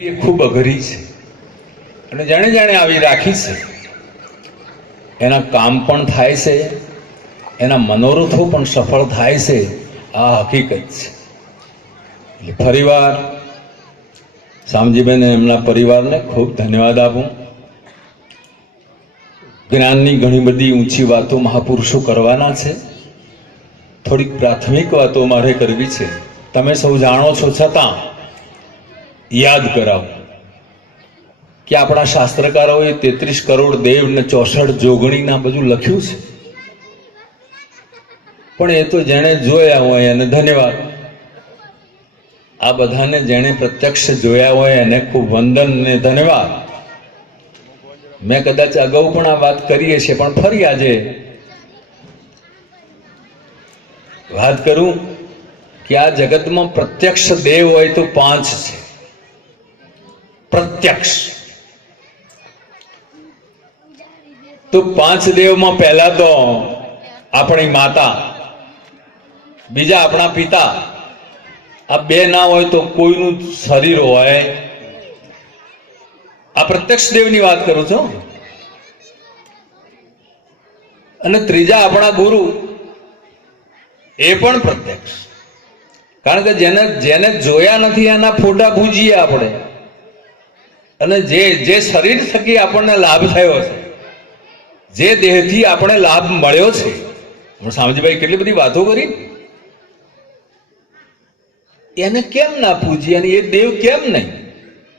એ ખૂબ અઘરી છે અને જાણે જાણે આવી રાખી છે એના કામ પણ થાય છે, એના મનોરથો પણ સફળ થાય છે. આ હકીકત છે. એટલે ફરીવાર શામજીબેન એમના પરિવારને ખૂબ ધન્યવાદ આપું. જ્ઞાનની ઘણી બધી ઊંચી વાતો મહાપુરુષો કરવાના છે, થોડીક પ્રાથમિક વાતો મારે કરવી છે. તમે સૌ જાણો છો, છતાં યાદ કરાવું કે આપણા શાસ્ત્રકારોએ 33 કરોડ દેવ ને 64 જોગણીના બધું લખ્યું છે, પણ એ તો જેણે જોયા હોય એને ધન્યવાદ. આ બધાને જેણે પ્રત્યક્ષ જોયા હોય એને ખૂબ વંદન ને ધન્યવાદ. મેં કદાચ અગાઉ પણ આ વાત કરી છે, પણ ફરી આજે વાત કરું કે આ જગતમાં પ્રત્યક્ષ દેવ હોય તો 5 છે. પ્રત્યક્ષ તો 5 દેવમાં પહેલા તો આપણી માતા, બીજા આપણા પિતા. આ 2 ના હોય તો કોઈનું શરીર હોય. આ પ્રત્યક્ષ દેવની વાત કરું છું. અને ત્રીજા આપણા ગુરુ, એ પણ પ્રત્યક્ષ. કારણ કે જેને જોયા નથી એના ફોટા પૂજીએ આપણે. અને જે શરીર થકી આપણને લાભ થયો છે, જે દેહથી આપણે લાભ મળ્યો છે, શામજીભાઈ કેટલી બધી વાતો કરી, એને કેમ ના પૂજીએ અને એ દેવ કેમ નહીં?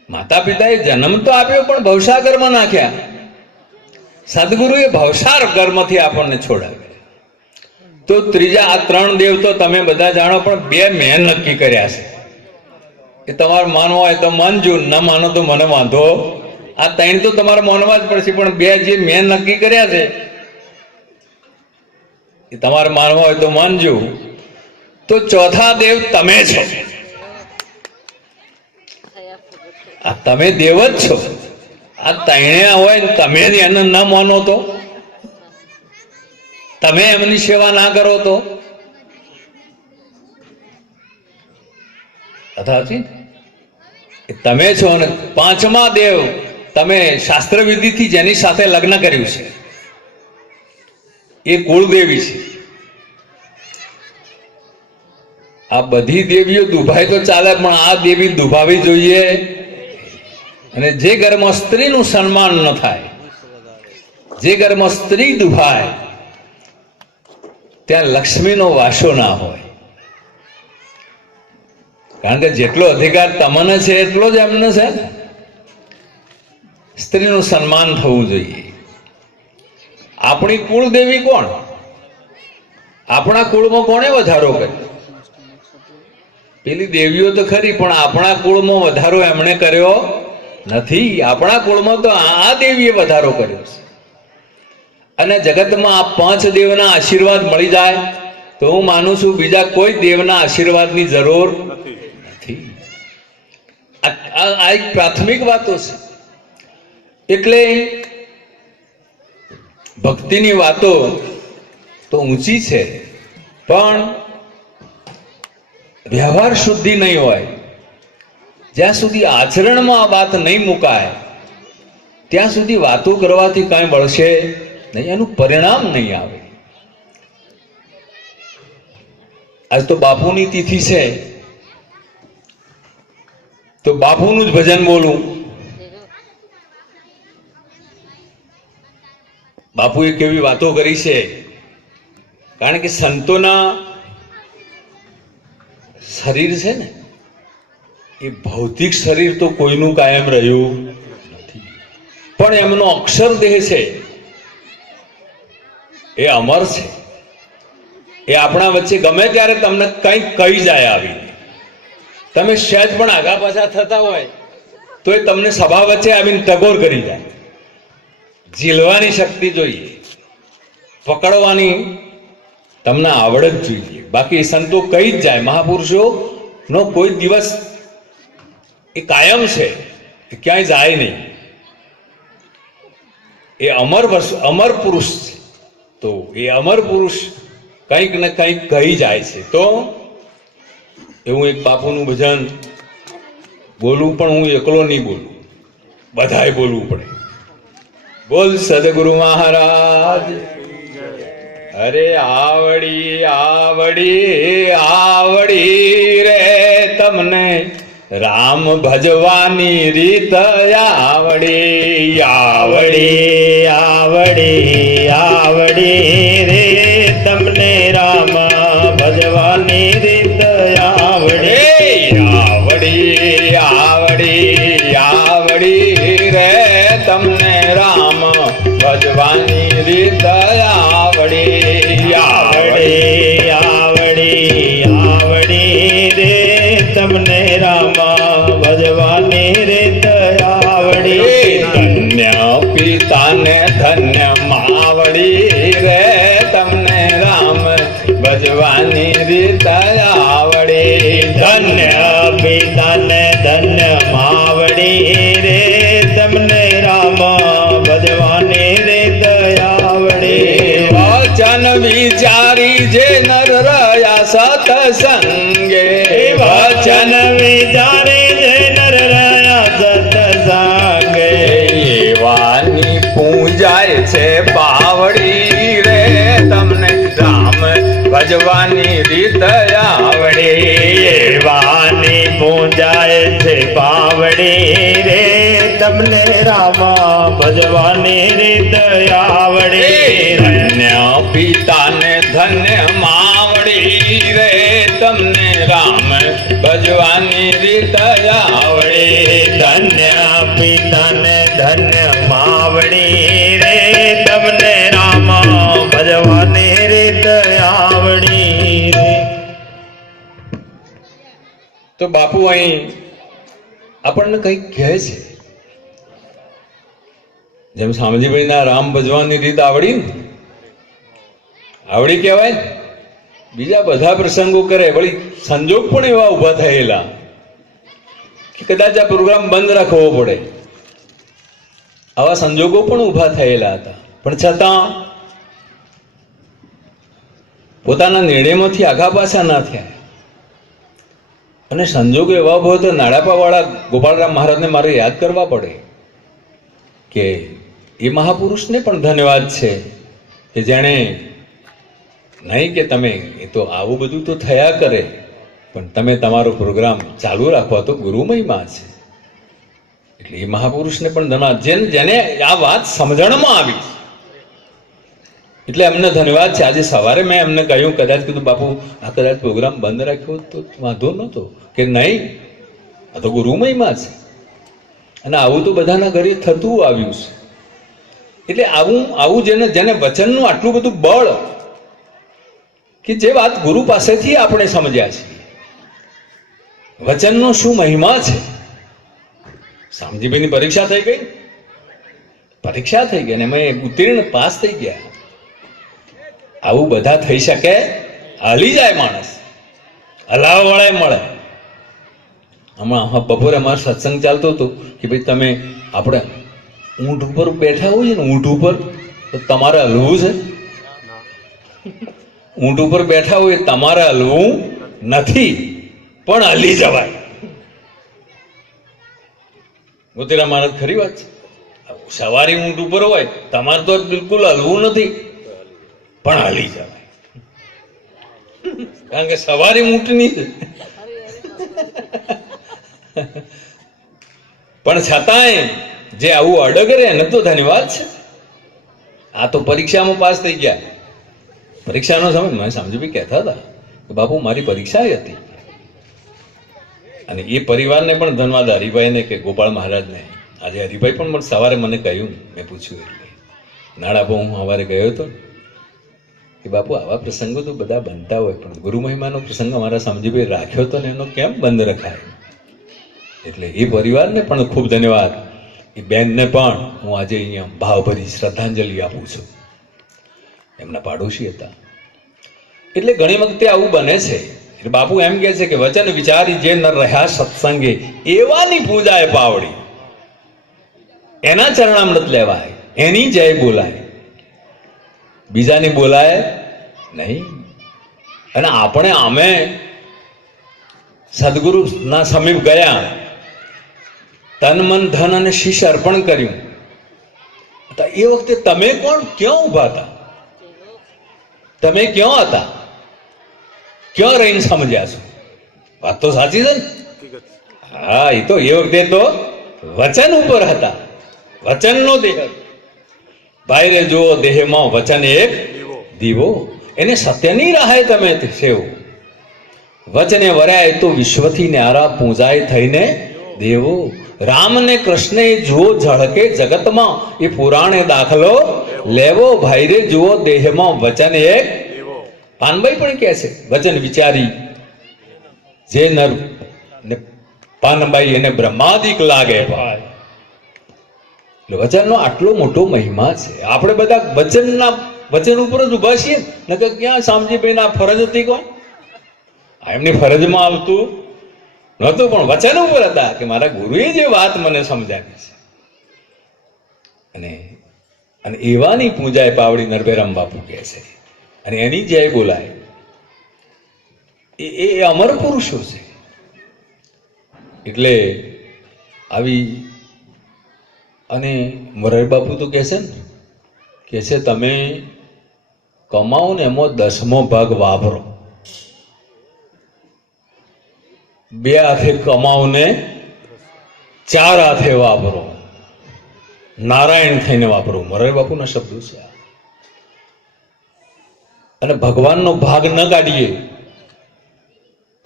માતા પિતાએ જન્મ તો આપ્યો પણ ભવસાગરમાં નાખ્યા. સદગુરુએ ભવસાગરમાંથી આપણને છોડાવ્યા. તો ત્રીજા આ 3 દેવ તો તમે બધા જાણો, પણ 2 મેં નક્કી કર્યા છે. એ તમારે માનવો હોય તો માનજો, ન માનો તો મને વાંધો. આ 3 તો તમારે માનવા જ પડશે, પણ 2 જે મેં નક્કી કર્યા છે એ તમારે માનવા હોય તો માનજો. તો ચોથા દેવ તમે છો. આ તમે દેવ જ છો. આ 3 હોય ને તમે એને ન માનો તો, તમે એમની સેવા ના કરો તો તમે છો. અને 5મા દેવ તમે શાસ્ત્ર વિધિથી જેની સાથે લગ્ન કર્યું છે એ કુળદેવી છે. આ બધી દેવીઓ દુભાય તો ચાલે, પણ આ દેવી દુભાવી જોઈએ. અને જે ઘરમાં સ્ત્રીનું સન્માન ન થાય, જે ઘરમાં સ્ત્રી દુભાય, ત્યાં લક્ષ્મીનો વાસો ના હોય. કારણ કે જેટલો અધિકાર તમને છે એટલો જ એમને છે. સ્ત્રીનું સન્માન થવું જોઈએ. આપણી કુળદેવી કોણ? આપણા કુળમાં કોણે વધારો કર્યો? પેલી દેવીઓ તો ખરી, પણ આપણા કુળમાં વધારો એમણે કર્યો નથી. આપણા કુળમાં તો આ દેવીએ વધારો કર્યો છે. અને જગતમાં આ 5 દેવના આશીર્વાદ મળી જાય તો હું માનું છું બીજા કોઈ દેવના આશીર્વાદની જરૂર નથી. આ એક પ્રાથમિક વાતો છે. એટલે ભક્તિની વાતો તો ઊંચી છે, પણ વ્યવહાર શુદ્ધિ નહીં હોય, જ્યાં સુધી આચરણમાં આ વાત નહીં મુકાય ત્યાં સુધી વાતો કરવાથી કાંઈ મળશે નહીં, એનું પરિણામ નહીં આવે. આજ તો બાપુની તિથિ છે, તો બાપુનું જ ભજન બોલું. બાપુએ કેવી વાતો કરી છે. કારણ કે સંતોના શરીર છે ને, એ ભૌતિક શરીર તો કોઈનું કાયમ રહ્યું નથી, પણ એમનો અક્ષર દેહ છે એ અમર છે. એ આપણા વચ્ચે ગમે ત્યારે તમને કંઈક કહી જાય આવી. તમે સહેજ પણ આગા પાછા થતા હોય તો એ તમને સભા વચ્ચે આવીને ટકોર કરી જાય. ઝીલવાની શક્તિ જોઈએ, પકડવાની તમને આવડત જોઈએ. બાકી સંતો કહી જ જાય. મહાપુરુષો નો કોઈ દિવસ એ કાયમ છે, એ ક્યાંય જાય નહીં. એ અમર પુરુષ છે. તો એ અમર પુરુષ કંઈક ને કંઈક કહી જાય છે. તો એવું એક બાપુનું ભજન બોલવું પણ હું એકલો નહીં બોલું, બધાએ બોલવું પડે. બોલ સદગુરુ મહારાજ. અરે આવડી આવડી આવડી રે તમને રામ ભજવાની રીત આવડી. આવડી આવડી આવડી રે તમને રામ ભજવાની રીત આવડી. આવડી આવડી આવડી રે તમને રામ ભજવાની રીત આવડી. આવડી આવડી આવડી રે તમને રામ ભજવાની રીત આવડી. ધન્ય પિતાને ધન્ય માવડી રે તમને રામ ભજવાની રીત આવડી. ધન્ય પિતાને ધન્ય માવડી રે તમને રામ ભજવાની રીત આવડી. વચન વિચારી જે નર રહ્યા સતસંગે. વચન વિચારી જે નર રહ્યા સત્સંગે. એવાની પૂજાય છે પાવડી રે તમને રામ ભજવાની રીત આવડી. એવાની પૂજાય છે પાવડી રે તમને રામ ભજવાની રીત આવડી. ધન્ય પિતાને ધન્ય માવડી રે તમને રામ ભજવાની રીત આવડી. ધન્ય પિતાને ધન્ય માવડી રે તમને રામ ભજવાની રીત આવડી. તો બાપુ અહીં આપણને કંઈક કહે છે, જેમ શામજીભાઈના રામ ભજવાની રીત આવડી ને, આવડી કહેવાય. બીજા બધા પ્રસંગો કરે, વળી સંજોગ પણ એવા ઊભા થયેલા કે કદાચ આ પ્રોગ્રામ બંધ રાખવો પડે. આવા સંજોગો પણ ઊભા થયેલા હતા, પણ છતાં પોતાના નિર્ણયમાંથી આઘા પાછા ના થયા. અને સંજોગો એવા ઉભો તો નાડાપાવાળા ગોપાલરામ મહારાજને મારે યાદ કરવા પડે કે એ મહાપુરુષને પણ ધન્યવાદ છે કે જેણે નહીં કે તમે એ તો આવું બધું તો થયા કરે, પણ તમે તમારો પ્રોગ્રામ ચાલુ રાખવા તો ગુરુ મહિમા છે. એટલે એ મહાપુરુષને પણ ધન્યવાદ, જેને આ વાત સમજણમાં આવી, એટલે એમને ધન્યવાદ છે. આજે સવારે મેં એમને કહ્યું, કદાચ કીધું બાપુ આ કદાચ પ્રોગ્રામ બંધ રાખ્યો તો વાંધો નહોતો, કે નહીં આ તો ગુરુ મહિમા છે અને આવું તો બધાના ઘરે થતું આવ્યું છે. એટલે આવું જેને વચનનું આટલું બધું બળ, કે જે વાત ગુરુ પાસેથી આપણે સમજ્યા છે, વચનનો શું મહિમા છે. શામજીભાઈની પરીક્ષા થઈ ગઈ, પરીક્ષા થઈ ગઈ અને એમાં ઉત્તીર્ણ પાસ થઈ ગયા. આવું બધા થઈ શકે? હાલી જાય માણસ, હલાવા વાળા મળે. હમણાં બપોરે અમારો સત્સંગ ચાલતો હતો કે ભાઈ તમે આપણે ઊંટ ઉપર બેઠા હોઈએ ને, ઊંટ ઉપર તો તમારે હલવું છે. ઊંટ ઉપર બેઠા હોય તમારે હલવું નથી, પણ હલી જવાય. મોતીરામ મહારાજ ખરી વાત છે. સવારી ઊંટ ઉપર હોય તમારે તો બિલકુલ હલવું નથી, પણ હલી જવાય, કારણ કે સવારી ઊંટની છે. પણ છતાંય જે આવું અડગ રહે એને તો ધન્યવાદ છે. આ તો પરીક્ષામાં પાસ થઈ ગયા. પરીક્ષાનો સમય મને શામજીભાઈ કહેતા હતા કે બાપુ મારી પરીક્ષા હતી, અને એ પરિવારને પણ ધન્યવાદ, હરિભાઈને કે ગોપાલ મહારાજને. આજે હરિભાઈ પણ સવારે મને કહ્યું, મેં પૂછ્યું એટલે નાડાપો હું સવારે ગયો હતો કે બાપુ આવા પ્રસંગો તો બધા બનતા હોય, પણ ગુરુ મહિમાનો પ્રસંગ અમારા શામજીભાઈ રાખ્યો હતો ને એનો કેમ બંધ રખાય. એટલે એ પરિવારને પણ ખૂબ ધન્યવાદ. એ બેનને પણ હું આજે અહીંયા ભાવભરી શ્રદ્ધાંજલિ આપું છું. એમના પાડોશી હતા. એટલે ઘણી વખતે આવું બને છે. એટલે બાપુ એમ કહે છે કે વચન વિચારી જે ન રહ્યા સત્સંગે એવાની પૂજાએ પાવડી. એના ચરણામૃત લેવાય, એની જય બોલાય, બીજાની બોલાય નહીં. અને આપણે આમે સદગુરુના સમીપ ગયા તન મન ધન અને શીશ અર્પણ કર્યું, તો એ વખતે તમે કોણ, ક્યાં ઉભા હતા? તમે ક્યાં હતા? ક્યાં રહીને સમજ્યા છો? વાત તો સાચી છે ને? હા, એ તો એ વખતે તો વચન ઉપર હતા, વચનનો દેહ હતો. બાયરે જુઓ દેહમાં વચન એક દીવો, એને સત્યની રાહે તમે સેવો. વચને વરાય તો વિશ્વથી ન્યારા પૂજાય થઈને દેવો. રામ ને કૃષ્ણ એ જુઓ ઝળકે જગતમાં, એ પુરાણે દાખલો લેવો. ભાઈરે જુઓ દેહમાં વચન એક. પાનભાઈ પણ કહે છે, વચન વિચારી જે નર ને પાનભાઈ એને બ્રહ્માદિક લાગે ભાઈ. વચનનો આટલો મોટો મહિમા છે. આપણે બધા વચન ઉપર જ ઉભા છીએ ને, કે ક્યાં શામજીભાઈ ના ફરજ હતી? કોણ એમની ફરજમાં આવતું નહોતું, પણ વચન ઉપર હતા કે મારા ગુરુએ જે વાત મને સમજાવી છે. અને એવાની પૂજાએ પાવડી નરભેરામ બાપુ કહે છે, અને એની જય બોલાય. એ અમર પુરુષો છે. એટલે આવી, અને મોરારી બાપુ તો કહે છે ને, કે છે તમે કમાઓ ને એમાં 10મો ભાગ વાપરો. 2 હાથે કમાઓ ને 4 હાથે વાપરો. નારાયણ થઈને વાપરો. મોરારી બાપુના શબ્દો છે. અને ભગવાનનો ભાગ ન કાઢીએ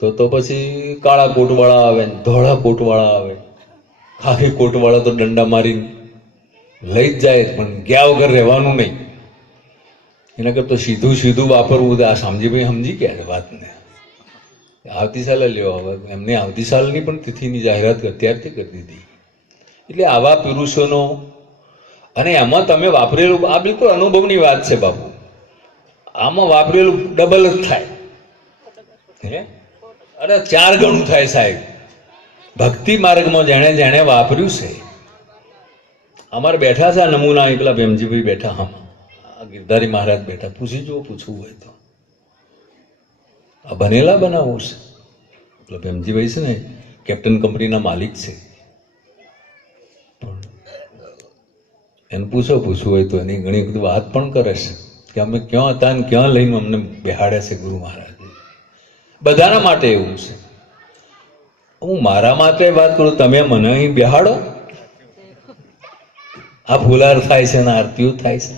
તો પછી કાળા કોટવાળા આવે ને ધોળા કોટવાળા આવે. ખાખી કોટવાળા તો દંડા મારી લઈ જ જાય, પણ ગયા વગર રહેવાનું નહીં. એના કરતા સીધું સીધું વાપરવું. આ શામજીભાઈ સમજી ગયા છે વાતને. આવતી સાલે લ્યો, હવે એમને આવતી સાલની પણ તિથિની જાહેરાત અત્યારથી કરી દીધી. એટલે આવા પુરુષોનો, અને એમાં તમે વાપરેલું, આ બિલકુલ અનુભવની વાત છે બાપુ. આમાં વાપરેલું ડબલ જ થાય, અરે 4 ગણું થાય સાહેબ. ભક્તિ માર્ગમાં જેણે જેણે વાપર્યું છે. અમારે બેઠા છે આ નમૂના, પેલા ભીમજીભાઈ બેઠા, હા ગિરધારી મહારાજ બેઠા. પૂછી જુઓ, પૂછવું હોય તો. આ બનેલા બનાવું છે. પેલા ભીમજીભાઈ છે ને, કેપ્ટન કંપનીના માલિક છે. પણ એને પૂછવું હોય તો એની ઘણી બધી વાત પણ કરે છે કે અમે ક્યાં હતા ને ક્યાં લઈને અમને બેહાડે છે ગુરુ મહારાજ. બધાના માટે એવું છે. હું મારા માટે વાત કરું, તમે મને અહીં બેહાડો. આ ફુલાર થાય છે ને આરતીઓ થાય છે,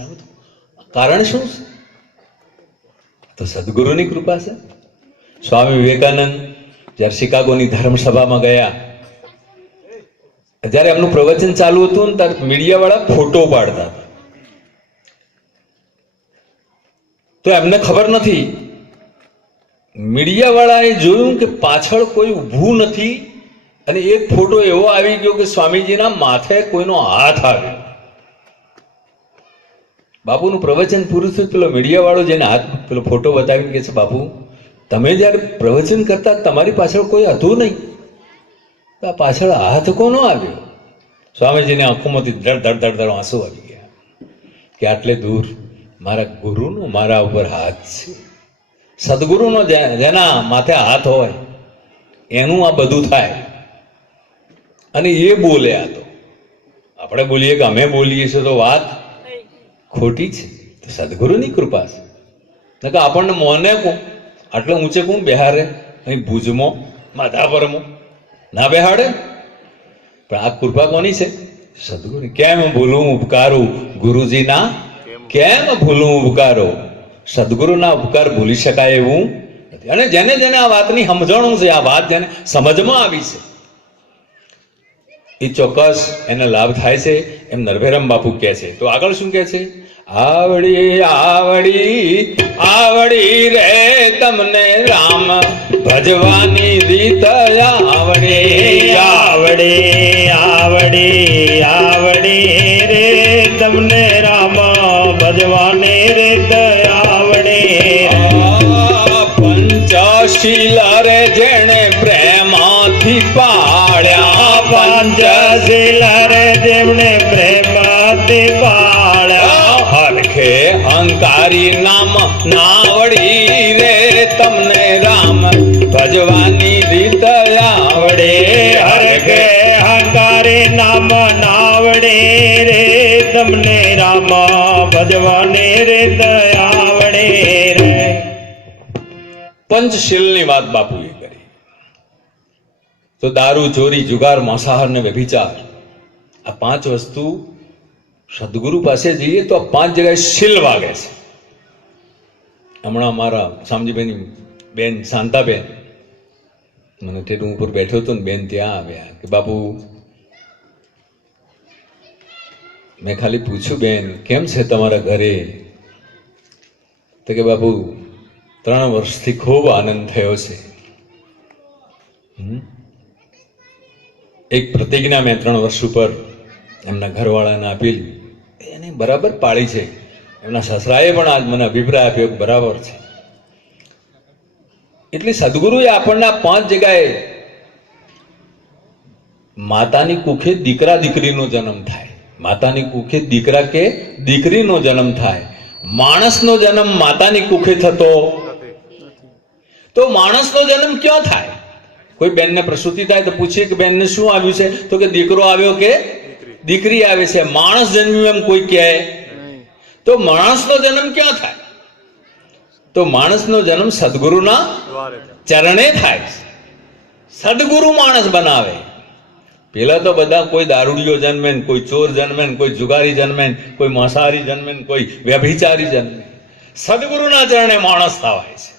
કારણ શું છે? તો સદગુરુની કૃપા છે. સ્વામી વિવેકાનંદ જ્યારે શિકાગોની ધર્મસભામાં ગયા, જ્યારે એમનું પ્રવચન ચાલુ હતું ને, ત્યારે મીડિયા વાળા ફોટો પાડતા હતા. તો એમને ખબર નથી, મીડિયા વાળાએ જોયું કે પાછળ કોઈ ઊભું નથી, અને એક ફોટો એવો આવી ગયો કે સ્વામીજીના માથે કોઈનો હાથ આવ્યો. બાપુનું પ્રવચન પૂરું થયું, પેલો મીડિયા વાળો જેને હાથ પેલો ફોટો બતાવીને કે છે, બાપુ તમે જ્યારે પ્રવચન કરતા તમારી પાછળ કોઈ હતું નહીં, તો આ પાછળ હાથ કોનો આવ્યો? સ્વામીજીને આંખોમાંથી ધડ ધડ ધડ ધડ આંસુ આવી ગયા કે આટલે દૂર મારા ગુરુનો મારા ઉપર હાથ છે. સદગુરુનો જેના માથે હાથ હોય એનું આ બધું થાય. અને એ બોલે. આ તો આપણે બોલીએ કે અમે બોલીએ છીએ તો વાત ખોટી છે. તો સદગુરુની કૃપા છે. કે આપણને મોને કોણ આટલે ઊંચે કોણ બેહારે? અહીં ભુજમાં માધાપરમાં ના બેહાડે. પણ આ કૃપા કોની છે? સદગુરુ. કેમ ભૂલું ઉપકારું ગુરુજીના, કેમ ભૂલું ઉપકારો? સદગુરુના ઉપકાર ભૂલી શકાય એવું નથી. અને જેને જેને આ વાતની સમજણ છે, આ વાત જેને સમજમાં આવી છે, એ ચોક્કસ એને લાભ થાય છે, એમ નરભેરામ બાપુ કહે છે. તો આગળ શું કહે છે? આવડી આવડી આવડી રે તમને રામ ભજવાની રીત આવડી. આવડી આવડી આવડી રે તમને રામ ભજવાની રીત આવડી. પંચશીલા રે જેણે પ્રેમાથી પાળ્યા, પંચશીલા રે જેમને પ્રેમાથી પાળ્યા. હરખે અહંકારી નામ નાવડી રે તમને રામ ભજવાની રીત આવડે. હરખે અહંકારી નાવડે રે તમને રામા ભજવાને રે આવડે રે. પંચશીલની વાત બાપુએ કરી. તો દારૂ, ચોરી, જુગાર, માંસાહાર ને વ્યભિચાર, આ 5 વસ્તુ સદગુરુ પાસે જઈએ તો આ 5 જગ્યાએ શીલ વાગે છે. હમણાં મારા શામજીભાઈની બેન શાંતાબેન, મને ટેટું ઉપર બેઠો હતો ને બેન ત્યાં આવ્યા કે બાપુ, મેં ખાલી પૂછ્યું બેન કેમ છે તમારા ઘરે? તો કે બાપુ 3 વર્ષથી ખૂબ આનંદ થયો છે. એક પ્રતિજ્ઞા મેં 3 વર્ષ ઉપર એમના ઘરવાળાને આપેલી, એને બરાબર પાળી છે. એમના સસરાએ પણ આજ મને અભિપ્રાય આપ્યો કે બરાબર છે. એટલે સદગુરુએ આપણને 5 જગ્યાએ માતાની કુખે દીકરા દીકરીનો જન્મ થાય, માતાની કુખે દીકરા કે દીકરીનો જન્મ થાય. માણસનો જન્મ માતાની કુખે થતો તો માણસનો જન્મ ક્યાં થાય? કોઈ બેનને પ્રસૂતિ થાય તો પૂછીએ કે બેનને શું આવ્યું છે? તો કે દીકરો આવ્યો કે દીકરી આવે છે. માણસ જન્મ્યું એમ કોઈ કહે તો માણસનો જન્મ ક્યાં થાય? તો માણસનો જન્મ સદગુરુના ચરણે થાય. સદગુરુ માણસ બનાવે. પેલા તો બધા કોઈ દારૂડિયો જન્મે ને, કોઈ ચોર જન્મે ને, કોઈ જુગારી જન્મે ને, કોઈ માંસાહારી જન્મે ને, કોઈ વ્યભિચારી જન્મે. સદગુરુના ચરણે માણસ થવાય છે.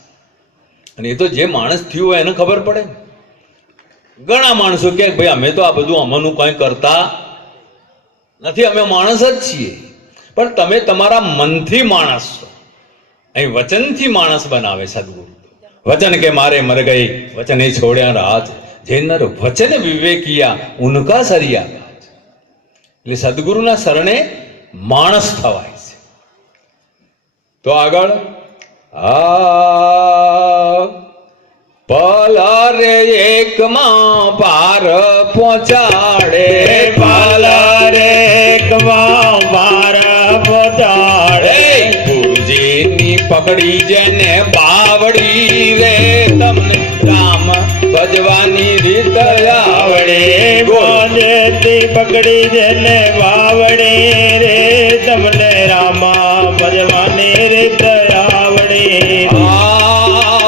અને એ તો જે માણસ થયું હોય એને ખબર પડે ને. ઘણા માણસો કે ભાઈ અમે તો આ બધું અમાનું કંઈ કરતા નથી, અમે માણસ જ છીએ. પણ તમે તમારા મનથી માણસ છો. અહીં વચનથી માણસ બનાવે સદગુરુ. વચન કે મારે મર ગઈ વચન એ છોડ્યા રાત, જે નર વચન વિવેકિયા ઉનકા સરિયા ગાજ. એટલે સદગુરુના શરણે માણસ થવાય છે. તો આગળ પલારે એકમાં પાર પહોંચાડે, પાલારે એકમાં પાર પહોંચાડે. ગુરુજીની પકડી જેને બાવડી રે તમને રામ ભજવાની રીત આવડે. ગોજેથી પકડી જેને વાવડે રે તમને રામા ભજવાની રીત આવડે.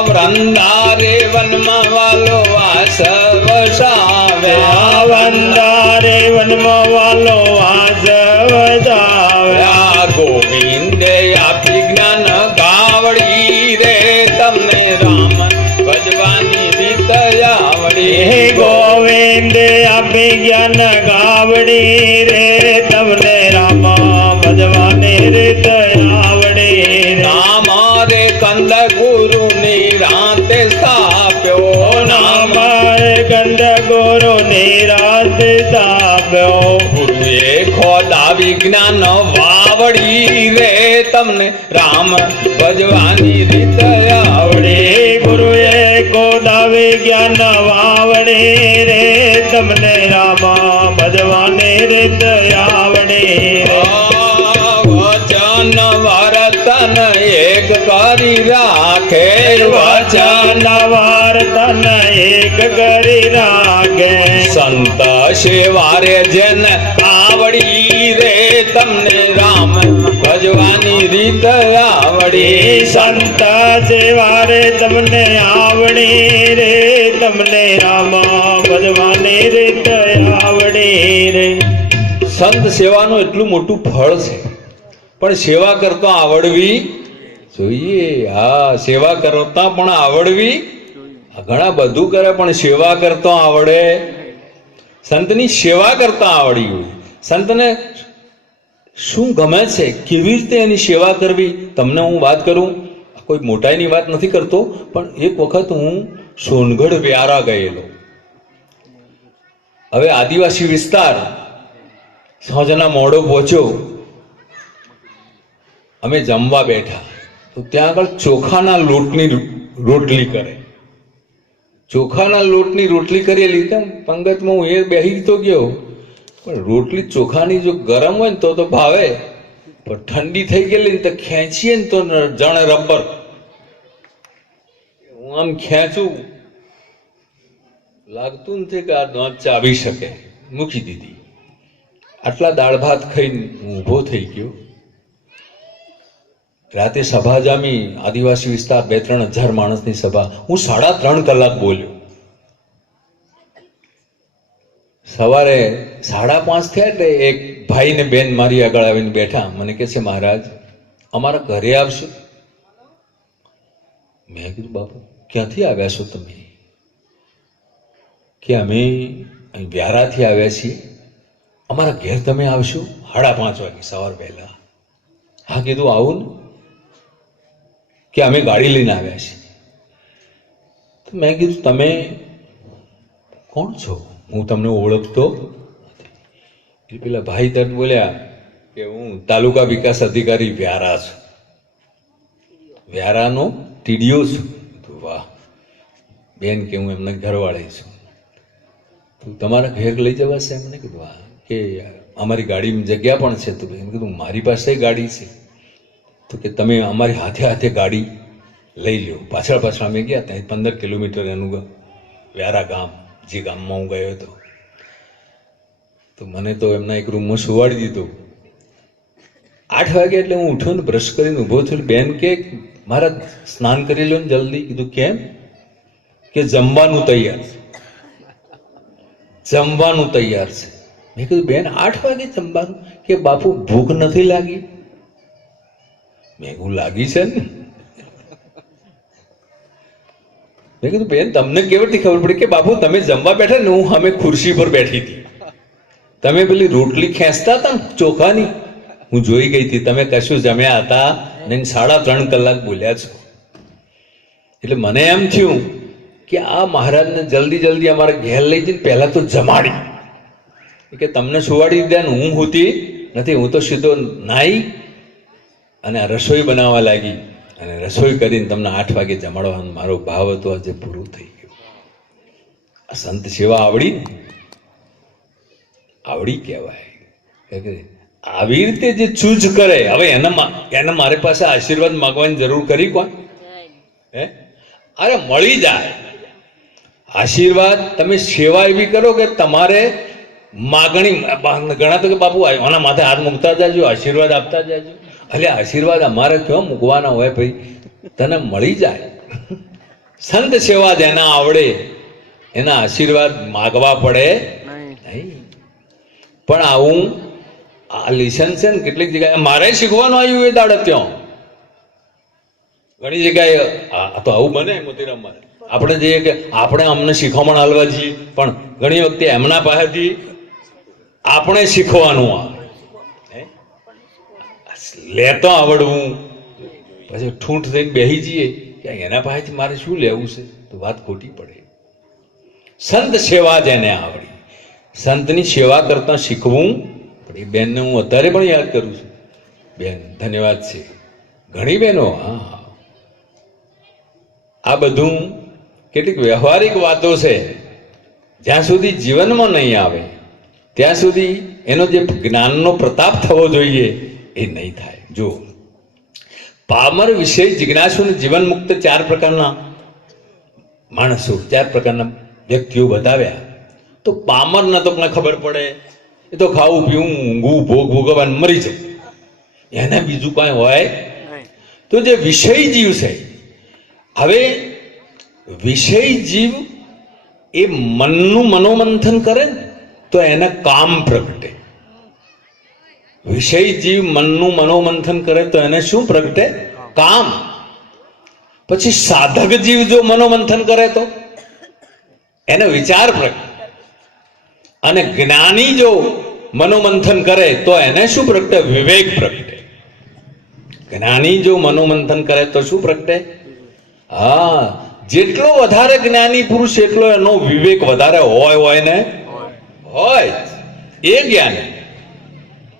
વૃંદારે વનમાં વાલો વાસ વસાવ્યા, વંદારે વનમાં વાલો વાસ વસાવ્યા. ગોવિંદે આપી જ્ઞાન ગાવડી રે તમને રામ ભજવાની રીત આવડી. ગોવિંદે આપી જ્ઞાન ગાવડી રે તમને રામા ભજવાની રીત આવડી. નામ રે કંદ ગુરુ નિરાંતે સ્થાપ્યો, નામ કંદ ગુરુ નિરાંતે સ્થાપ્યો. ગુરુએ ખોદા વિજ્ઞાન વાવડી રે તમને રામ ભજવાની રીત આવડી. ગુરુએ ખોદા વિજ્ઞાન વાવડી રે તમને રામા ભજવાની રીત આવડી. વચન વર્તન એક કરી રાખે, વચન વર્તન એક કરી રાખે. સંત સેવારે જેન આવડી રે તમને રામ ભજવાની રીત આવડી. સંત સેવારે તમને આવડી રે તમને રામા ભજવાની રીત આવડી રે. સંત સેવાનું એટલું મોટું ફળ છે, પણ સેવા કરતા આવડવી જોઈએ. હા, સેવા કરતા પણ આવડવી. ઘણા બધું કરે પણ સેવા કરતા આવડે. સંતની સેવા કરતા આવડી હોય. સંતને શું ગમે છે, કેવી રીતે એની સેવા કરવી. તમને હું વાત કરું, કોઈ મોટાઈની વાત નથી કરતો, પણ એક વખત હું સોનગઢ વ્યારા ગયેલો. હવે આદિવાસી વિસ્તાર, સાંજના મોડો પહોંચ્યો. અમે જમવા બેઠા તો ત્યાં આગળ ચોખાના લોટની રોટલી કરે. ચોખાના લોટની રોટલી કરેલી. તેમ પંગતમાં હું એ બેસી તો ગયો, પણ રોટલી ચોખાની જો ગરમ હોય ને તો ભાવે, પણ ઠંડી થઈ ગયેલી ને તો ખેંચીએ ને તો જાણે રબર. હું આમ ખેંચું, લાગતું નથી કે આ દાંત ચાવી શકે. મૂકી દીધી. આટલા દાળ ભાત ખાઈને હું ઊભો થઈ ગયો. રાતે સભા જામી, આદિવાસી વિસ્તાર 2-3 હજાર માણસની સભા. હું 3.5 કલાક બોલ્યો. સવારે 5:30 થયા એટલે એક ભાઈ ને બેન મારી આગળ આવીને બેઠા. મને કહે છે, મહારાજ અમારા ઘરે આવશો? મેં કીધું, બાપુ ક્યાંથી આવ્યા છો તમે? કે અમે અહીં વ્યારાથી આવ્યા છીએ, અમારા ઘેર તમે આવશો 5:30 વાગે સવાર પહેલા? હા, કીધું આવું ને. કે અમે ગાડી લઈને આવ્યા છીએ. તો મેં કીધું, તમે કોણ છો? હું તમને ઓળખતો નથી. પેલા ભાઈ તરત બોલ્યા કે હું તાલુકા વિકાસ અધિકારી વ્યારા છું, વ્યારાનો ટીડીઓ છું. તો વાહ બેન, કે હું એમના ઘરવાળી છું. તો તમારા ઘેર લઈ જવાશે? એમને કીધું હા. કે અમારી ગાડીમાં જગ્યા પણ છે. તો એમ કીધું મારી પાસે ગાડી છે. તો કે તમે અમારી હાથે હાથે ગાડી લઈ લો. પાછળ અમે ગયા. ત્યાં 15 કિલોમીટર એનું વ્યારા ગામ, જે ગામમાં હું ગયો હતો. તો મને તો એમના એક રૂમમાં સુવાડી દીધો. 8 વાગે એટલે હું ઉઠ્યો ને બ્રશ કરીને ઊભો થયો. બેન કે મારા સ્નાન કરી લો ને જલ્દી. કીધું કેમ? કે જમવાનું તૈયાર છે, જમવાનું તૈયાર છે. મેં કીધું બેન 8 વાગે જમવાનું? કે બાપુ ભૂખ નથી લાગી? મેં કીધું લાગી છે ને. મેં કીધું બેન તમને કેવી ખબર પડી? કે બાપુ તમે જમવા બેઠા ને, હું અમે ખુરશી પર બેઠી હતી, તમે પેલી રોટલી ખેંચતા હતા ને ચોખાની, હું જોઈ ગઈ હતી. તમે કશું જમ્યા હતા ને 3.5 કલાક બોલ્યા છો. એટલે મને એમ થયું કે આ મહારાજને જલ્દી અમારા ઘેર લઈ જઈને પહેલા તો જમાડી. કે તમને સુવાડી દીધા ને હું હોતી નથી. હું તો સીધો નાઈ અને રસોઈ બનાવવા લાગી, અને રસોઈ કરીને તમને 8 વાગે જમાડવાનો મારો ભાવ હતો. આજે પૂરું થઈ ગયું. આ સંત સેવા આવડી કહેવાય. આવી રીતે જે ચૂજ કરે, હવે એને મારી પાસે આશીર્વાદ માંગવાની જરૂર કરી કોણ? હે? અરે મળી જાય આશીર્વાદ. તમે સેવા એવી કરો કે તમારે માગણી ઘણા તો કે બાપુ આના માથે હાથ મૂકતા જાજો, આશીર્વાદ આપતા જાજો. એટલે આશીર્વાદ અમારે ક્યાં મૂકવાના હોય ભાઈ? તને મળી જાય. સંત સેવા જેના આવડે એના આશીર્વાદ માગવા પડે નહીં. પણ આવું આ લેસન છે ને કેટલીક જગ્યાએ મારે શીખવાનું આવ્યું એ દાડે ત્યાં ઘણી જગ્યાએ તો આવું બને. મોતીરામમાં આપણે જઈએ કે આપણે અમને શીખવામણ હાલવા જઈએ, પણ ઘણી વખતે એમના પાસેથી આપણે શીખવાનું આવે. લેતો આવડવું, પછી ઠૂંઠ થઈને બેસી જઈએ કે એના પાસેથી મારે શું લેવું છે, તો વાત ખોટી પડે. સંત સેવા જેને આવડી, સંતની સેવા કરતા શીખવું. એ બેનને હું અત્યારે પણ યાદ કરું છું. બેન ધન્યવાદ છે. ઘણી બહેનો. હા, આ બધું કેટલીક વ્યવહારિક વાતો છે. જ્યાં સુધી જીવનમાં નહીં આવે ત્યાં સુધી એનો જે જ્ઞાનનો પ્રતાપ થવો જોઈએ એ નહીં થાય. જો પામર વિષય જિજ્ઞાસુ ને જીવન મુક્ત 4 પ્રકારના માણસો, 4 પ્રકારના વ્યક્તિઓ બતાવ્યા. તો પામરને તો ખબર પડે, એ તો ખાવું પીવું ઊંઘવું ભોગ ભોગવવાનું મરી જાય, એને બીજું કાંઈ હોય. તો જે વિષય જીવ છે, હવે વિષય જીવ એ મનનું મનોમંથન કરે ને તો એને કામ પ્રગટે. વિષય જીવ મનનું મનોમંથન કરે તો એને શું પ્રગટે? કામ. પછી સાધક જીવ જો મનોમંથન કરે તો એને વિચાર પ્રગટે. અને જ્ઞાની જો મનોમંથન કરે તો એને શું પ્રગટે? વિવેક પ્રગટે. જ્ઞાની જો મનોમંથન કરે તો શું પ્રગટે? હા, જેટલો વધારે જ્ઞાની પુરુષ એટલો એનો વિવેક વધારે હોય ને હોય. એ જ્ઞાન.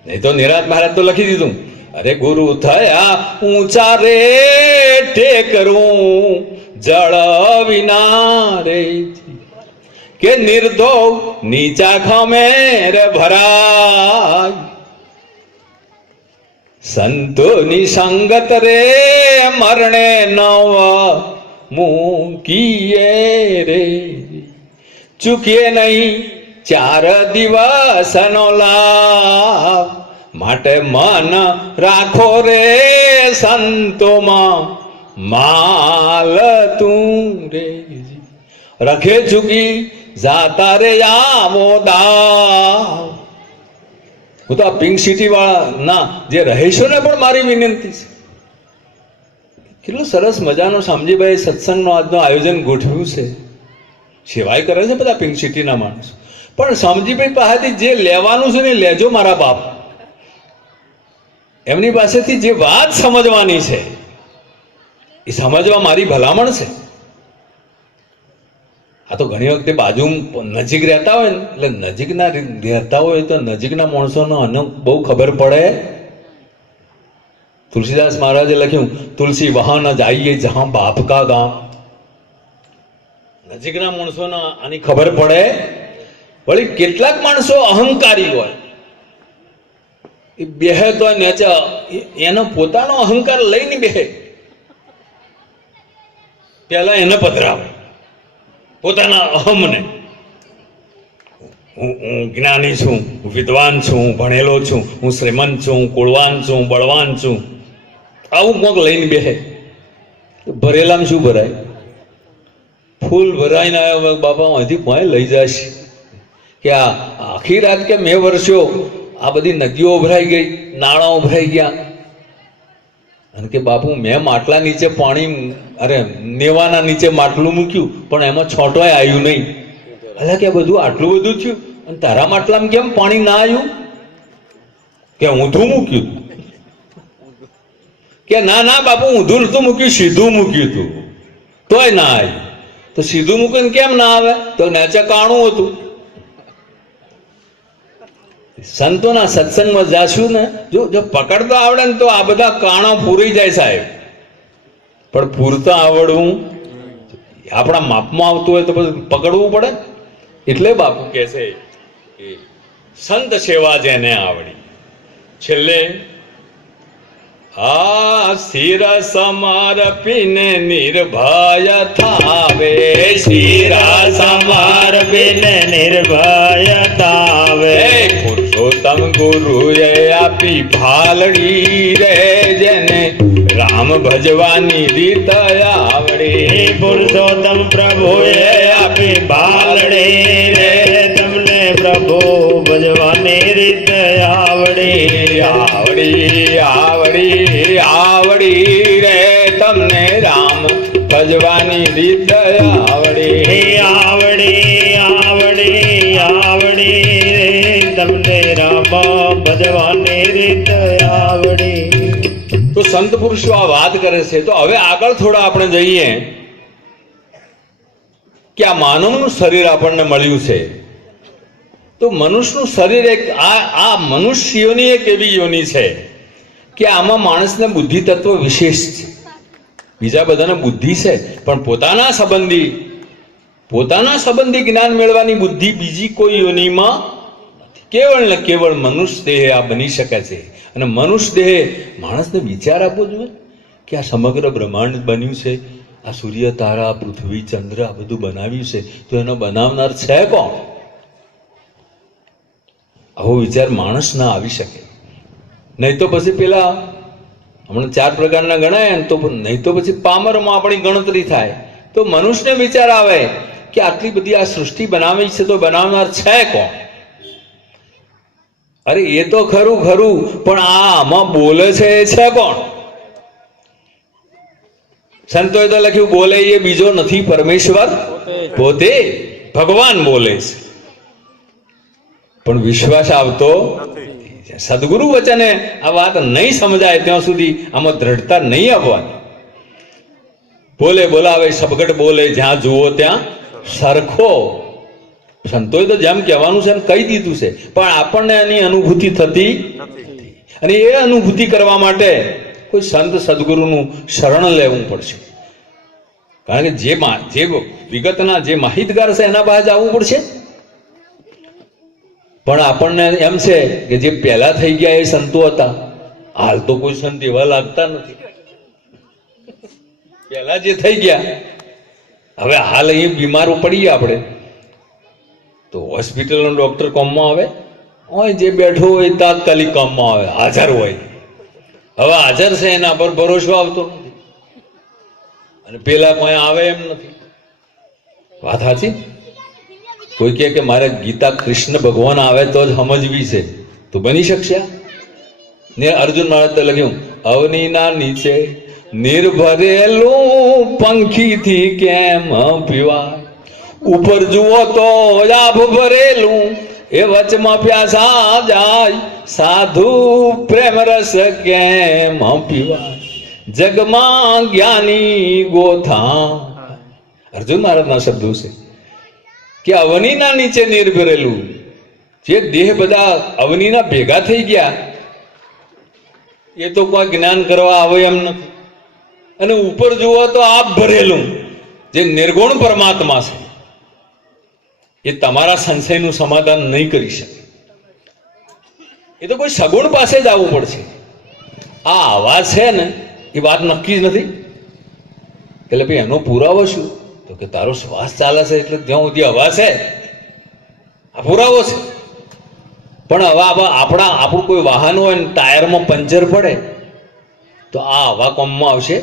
નહીં તો નિરાત મહારાજ તો લખી દીધું, અરે ગુરુ થયા ઊંચા રે ટેકરું જળ વિના રે, કે નિર્ધો નીચા ખમે રે ભરાય. સંતોની સંગત રે મરણે નવ મૂકીએ રે, ચૂકીએ નહીં 4 દિવસનો લાભ, માટે મન રાખો રે સંતોમાં, માલ તું રે રખે ચૂકી જાતા રે આવો દાવ. હું તો આ પિંક સિટી વાળા ના જે રહીશો ને પણ મારી વિનંતી છે. કેટલું સરસ મજાનું શામજીભાઈ સત્સંગનું આજનું આયોજન ગોઠવ્યું છે. સેવાય કરે છે બધા પિંક સિટીના માણસો, પણ શામજીભાઈ પાસેથી જે લેવાનું છે ને લેજો મારા બાપ. એમની પાસેથી જે વાત સમજવાની છે એ સમજવા મારી ભલામણ છે. આ તો ઘણી વખતે બાજુ નજીક રહેતા હોય ને, એટલે નજીકના રહેતા હોય તો નજીકના માણસોનો બહુ ખબર પડે. તુલસીદાસ મહારાજે લખ્યું, તુલસી વહાં ન જાઈએ જહાં બાપ કા ગામ. નજીકના માણસોને આની ખબર પડે. વળી કેટલાક માણસો અહંકારી હોય, એ બેહે તો નેચા એનો પોતાનો અહંકાર લઈને બેહે, પેલા એને પધરાવે પોતાના અહમને. હું જ્ઞાની છું, હું વિદ્વાન છું, હું ભણેલો છું, હું શ્રીમંત છું, હું કુળવાન છું, હું બળવાન છું, આવું કોક લઈને બેહે. ભરેલામાં શું ભરાય? ફૂલ ભરાઈને આવ્યા બાપા અહીંથી કોઈ લઈ જશે કે આ આખી રાત કે મેં વર્ષો આ બધી નદીઓ ઉભરાઈ ગઈ, નાણાં ઉભરાઈ ગયા, અને કે બાપુ મેં માટલા નીચે પાણી, અરે નેવાના નીચે માટલું મૂક્યું પણ એમાં છોટોય આવ્યું નહીં. એટલે કે બધું આટલું બધું થયું અને તારા માટલામાં કેમ પાણી ના આવ્યું? કે ઊંધું મૂક્યું. કે ના ના બાપુ ઊંધું નતું મૂક્યું, સીધું મૂક્યું હતું તોય ના આવ્યું. તો સીધું મૂકીને કેમ ના આવે? તો નીચે કાણું હતું. સંતોના સત્સંગમાં જાશું ને, જો પકડતો આવડે ને તો આ બધા કાણા પૂરી જાય સાહેબ, પણ પૂરતા આવડવું આપણા માપમાં આવતું હોય તો પછી પકડવું પડે. એટલે બાપુ કહે છે કે સંત સેવા જેને આવડી. છેલ્લે આ શિર સમર્પીને નિર્ભય થાવે, શિરા સમર્પીને નિર્ભય થાવે. પુરુષોત્તમ ગુરુએ આપી ભાલડી રે, જેને રામ ભજવાની રીત આવડી. પુરુષોત્તમ પ્રભુએ આપી ભાલડી રે, તમને પ્રભુ ભજવાની રીત આવડી. આવડી આવડી આવડી રે, તમને રામ ભજવાની રીત આવડી. આવડી આવડી આવડી રે, તમને રામ ભજવાની રીત આવડી. તો સંત પુરુષો આ વાત કરે છે. તો હવે આગળ થોડા આપણે જઈએ કે આ માનવનું શરીર આપણને મળ્યું છે. તો મનુષ્યનું શરીર એક આ મનુષ્યોની એક એવી યોની છે કે આમાં માણસને બુદ્ધિ તત્વ વિશેષ છે. બીજા બધાને બુદ્ધિ છે, પણ પોતાના સંબંધી જ્ઞાન મેળવવાની બુદ્ધિ બીજી કોઈ યોનિમાં નથી. કેવળ ને કેવળ મનુષ્ય દેહ આ બની શકે છે. અને મનુષ્ય દેહ માણસને વિચાર આપવો જોઈએ કે આ સમગ્ર બ્રહ્માંડ બન્યું છે, આ સૂર્ય, તારા, પૃથ્વી, ચંદ્ર આ બધું બનાવ્યું છે, તો એનો બનાવનાર છે કોણ? આવો વિચાર માણસ ના આવી શકે. નહીં તો પછી પેલા હમણાં 4 પ્રકારના ગણાય ને, તો નહીં તો પછી પામરમાં આપણી ગણતરી થાય. તો મનુષ્યને વિચાર આવે કે આટલી બધી આ સૃષ્ટિ બનાવી છે, તો બનાવનાર છે કોણ? અરે એ તો ખરું ખરું, પણ આમાં બોલે છે એ છે કોણ? સંતોએ તો લખ્યું, બોલે એ બીજો નથી, પરમેશ્વર પોતે, ભગવાન બોલે છે. પણ વિશ્વાસ આવતો સદગુરુ વચને આ વાત નહીં સમજાય ત્યાં સુધી આમાં દ્રઢતા નહીં આવવાની. બોલે બોલાવે સબગટ બોલે, જ્યાં જુઓ ત્યાં સરખો. સંતોએ તો જેમ કહેવાનું છે એમ કહી દીધું છે, પણ આપણને એની અનુભૂતિ થતી નથી. અને એ અનુભૂતિ કરવા માટે કોઈ સંત સદગુરુનું શરણ લેવું પડશે. કારણ કે જે વિગતના જે માહિતગાર છે એના પાસે આવવું પડશે. પણ આપણને એમ છે કે જે પહેલા થઈ ગયા એ સંતો હતા, હાલ તો કોઈ સંત એવા લાગતા નથી. પહેલા જે થઈ ગયા, હવે હાલ અહીં બીમાર પડીએ આપણે તો હોસ્પિટલનો ડોક્ટર કામમાં આવે, હોય જે બેઠો હોય તાત્કાલિક કામમાં આવે, હાજર હોય. હવે હાજર છે એના પર ભરોસો આવતો નથી, અને પેલા કોઈ આવે એમ નથી. વાત સાચી? કોઈ કહે કે મારે ગીતા કૃષ્ણ ભગવાન આવે તો જ સમજવી છે, તો બની શકશે? ને અર્જુન મહારાજ તો લખ્યું, અવનીના નીચે નિર્ભરેલું પંખીથી કેમ પીવાય, ઉપર જુઓ તો આભ ભરેલું એ વચમાં પ્યાસા જાય, સાધુ પ્રેમ રસ કેમ પીવાય, જગમાં જ્ઞાની ગોથા. અર્જુન મહારાજના શબ્દો છે કે અવનીના નીચે નિર્ભરેલું, જે દેહ બધા અવનીના ભેગા થઈ ગયા એ તો કોઈ જ્ઞાન કરવા આવે એમ નથી. અને ઉપર જુઓ તો આપ ભરેલું જે નિર્ગુણ પરમાત્મા છે એ તમારા સંશયનું સમાધાન નહીં કરી શકે. એ તો કોઈ સગુણ પાસે જ આવવું પડશે. આ અવાજ છે ને એ વાત નક્કી જ નથી. એટલે ભાઈ એનો પુરાવો શું? તો કે તારો શ્વાસ ચાલે છે એટલે ત્યાં સુધી અવાજ છે, આ પુરાવો છે. પણ હવે આપણું કોઈ વાહન હોય ને ટાયરમાં પંચર પડે તો આ હવા કોમમાં આવશે?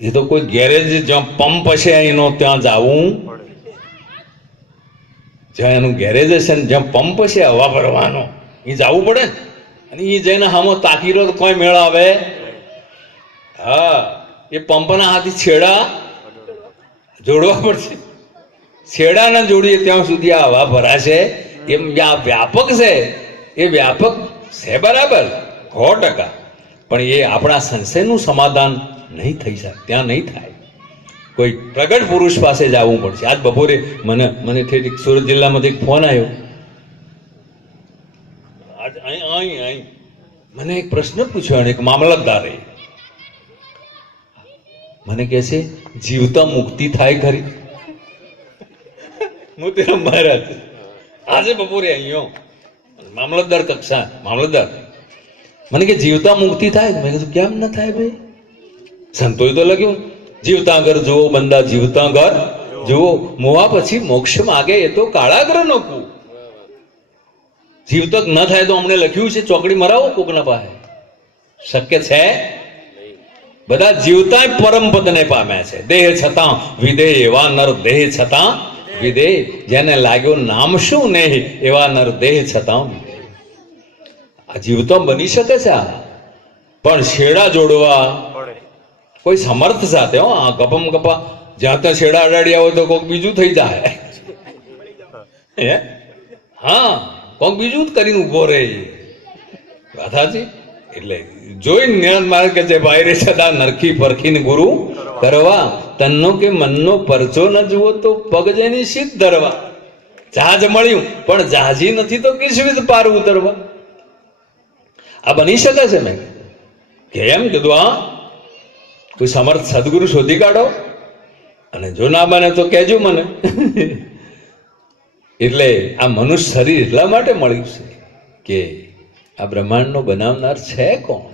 એ તો કોઈ ગેરેજ જ્યાં પંપ હશે એનો ત્યાં જવું, જ્યાં એનું ગેરેજ હશે ને જ્યાં પંપ હશે હવા ભરવાનો એ જવું પડે ને. અને એ જઈને હામો તાકી રહ્યો તો કોઈ મેળ આવે? હા, એ પંપના હાથી છેડા જોડવા પડશે. છેડા ના જોડીએ ત્યાં સુધી આ હવા ભરાશે. એમ આ વ્યાપક છે, એ વ્યાપક છે બરાબર 100%, પણ એ આપણા સંશયનું સમાધાન નહીં થઈ શકે, ત્યાં નહીં થાય. કોઈ પ્રગટ પુરુષ પાસે જવું પડશે. આજ બપોરે મને ઠેઠ સુરત જિલ્લામાંથી એક ફોન આવ્યો. આજ અહીં મને એક પ્રશ્ન પૂછ્યો એક મામલતદારે. મને કહે છે જીવતા મુક્તિ થાય ખરી? મોતીરામ મહારાજ આજે બપોરે અહીંયા મામલતદાર કક્ષા મામલતદાર મને કે જીવતા મુક્તિ થાય. મેં કીધું કેમ ન થાય ભાઈ? સંતોએ તો લખ્યું જીવતા ઘર જુઓ બંદા, જીવતા ઘર જુઓ, મોવા પછી મોક્ષ માગે એ તો કાળાગ્રહ નો કુ. જીવતક ન થાય તો અમને લખ્યું છે ચોકડી મરાવો કોકના પાસે. શક્ય છે? બધા જીવતા પરમ પદને પામ્યા છે. દેહ છતાં વિદેહ એવા નર, દેહ છતાં વિદેહ, જેને લાગ્યો નામ શું નહીં એવા નર, દેહ છતાં વિદેહ. આ જીવતો બની શકે છે, પણ છેડા જોડવા કોઈ સમર્થ સાથે. આ ગપમ ગપા જ્યાં ત્યાં છેડા અડાડ્યા હોય તો કોઈક બીજું થઈ જાય. હા, કોઈક બીજું જ કરીને ઉભો રહે. વાત સાચી? એટલે જોઈ નિરંત મારે કે છે ભાઈ રે સદા નરખી પરખીને ગુરુ કરવા, તનનો કે મનનો પરચો ન જુઓ તો પગ જેની શીત ધરવા. જહાજ મળ્યું પણ જહાજી નથી તો કિસ્મિત પાર ઉતરવા. આ બની શકે છે? મેં કેમ કીધું? હા, કોઈ સમર્થ સદગુરુ શોધી કાઢો, અને જો ના બને તો કહેજો મને. એટલે આ મનુષ્ય શરીર એટલા માટે મળ્યું છે કે આ બ્રહ્માંડનો બનાવનાર છે કોણ?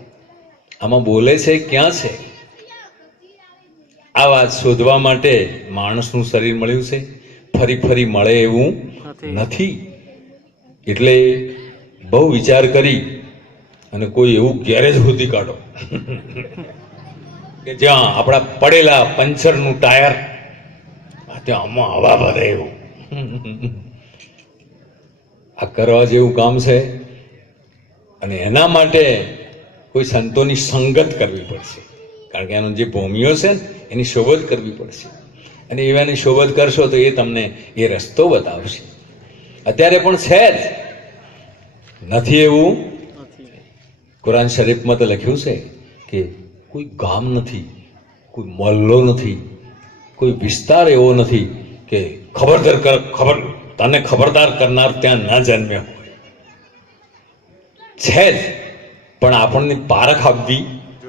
આમાં બોલે છે ક્યાં છે? આ વાત શોધવા માટે માણસનું શરીર મળ્યું છે. ફરી ફરી મળે એવું નથી. એટલે બહુ વિચાર કરી અને કોઈ એવું ગેરેજ શોધી કાઢો કે જ્યાં આપણા પડેલા પંચરનું ટાયર ત્યાં આમાં હવા ભરે એવું. આ કરવા જેવું કામ છે. અને એના માટે કોઈ સંતોની સંગત કરવી પડશે. કારણ કે એનો જે ભૂમિઓ છે ને એની શોભત કરવી પડશે. અને એવાની શોભત કરશો તો એ તમને એ રસ્તો બતાવશે. અત્યારે પણ છે જ નથી એવું? કુરાન શરીફમાં તો લખ્યું છે કે કોઈ ગામ નથી, કોઈ મહોલ્લો નથી, કોઈ વિસ્તાર એવો નથી કે તને ખબરદાર કરનાર ત્યાં ના જન્મ્યો હોય. છે જ, પણ આપણને પારખ આપવી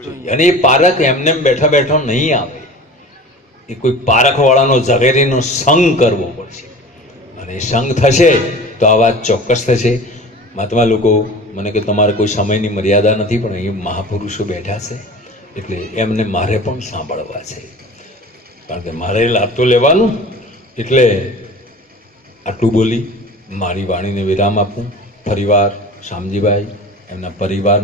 જોઈએ. અને એ પારખ એમને બેઠા બેઠા નહીં આવે. એ કોઈ પારખ વાળાનો ઝવેરીનો સંગ કરવો પડશે. અને એ સંગ થશે તો આ વાત ચોક્કસ થશે. મહાત્મા લોકો મને કે તમારે કોઈ સમયની મર્યાદા નથી, પણ અહીં મહાપુરુષો બેઠા છે એટલે એમને મારે પણ સાંભળવા છે. કારણ કે મારે લાભ તો લેવાનું. એટલે આટલું બોલી મારી વાણીને વિરામ આપું. ફરીવાર શામજીભાઈ એમના પરિવારને